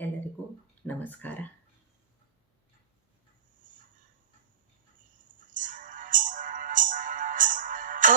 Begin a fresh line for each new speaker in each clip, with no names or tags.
ಎಲ್ಲರಿಗೂ ನಮಸ್ಕಾರ
ಓ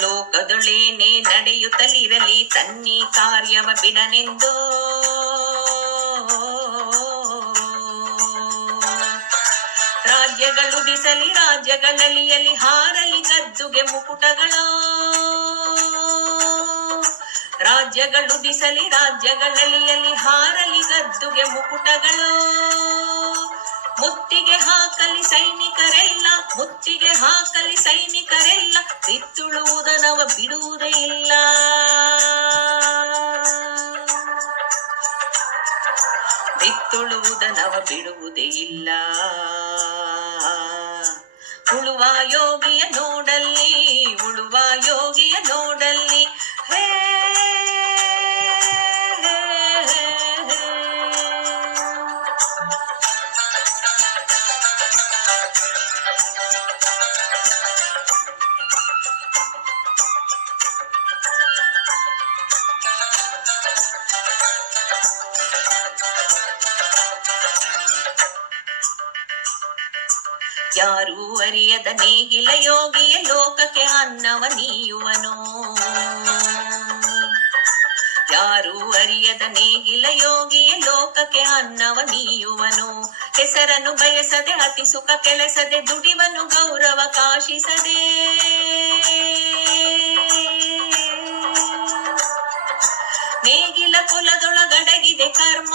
ಲೋಕದೊಳೇನೆ ನಡೆಯುತ್ತಲಿರಲಿ, ತನ್ನಿ ಕಾರ್ಯವ ಬಿಡನೆಂದು? ರಾಜ್ಯಗಳು ಬಿಸಲಿ, ರಾಜ್ಯಗಳಳಿಯಲಿ ಹಾರಲಿ ಗದ್ದುಗೆ ಮುಕುಟಗಳು? ರಾಜ್ಯಗಳು ಬಿಸಲಿ, ರಾಜ್ಯಗಳಳಿಯಲಿ ಹಾರಲಿ ಗದ್ದುಗೆ ಮುಕುಟಗಳು? ಮುತ್ತಿಗೆ ಹಾಕಲಿ ಸೈನಿಕರೆಲ್ಲ ಮುತ್ತಿಗೆ ಹಾಕಲಿ ಸೈನಿಕರೆಲ್ಲ ಬಿತ್ತುಳುವುದನವ ಬಿಡುವುದೇ ಇಲ್ಲ. ಬಿತ್ತುಳುವುದನವ ಬಿಡುವುದೇ ಇಲ್ಲ. ಉಳುವ ಯೋಗಿಯ ನೋಡಲ್ಲಿ ಯಾರೂ ಅರಿಯದ ನೇಗಿಲ ಯೋಗಿಯ ಲೋಕಕ್ಕೆ ಅನ್ನವ ನೀಯುವನು? ಯಾರೂ ಅರಿಯದ ನೇಗಿಲ ಯೋಗಿಯ ಲೋಕಕ್ಕೆ ಅನ್ನವ ನೀಯುವನು? ಹೆಸರನ್ನು ಬಯಸದೆ, ಅತಿ ಸುಖ ಕೆಲಸದೆ ದುಡಿವನು, ಗೌರವ ಕಾಶಿಸದೆ. ನೇಗಿಲ ಕುಲದೊಳಗಡಗಿದೆ ಕರ್ಮ.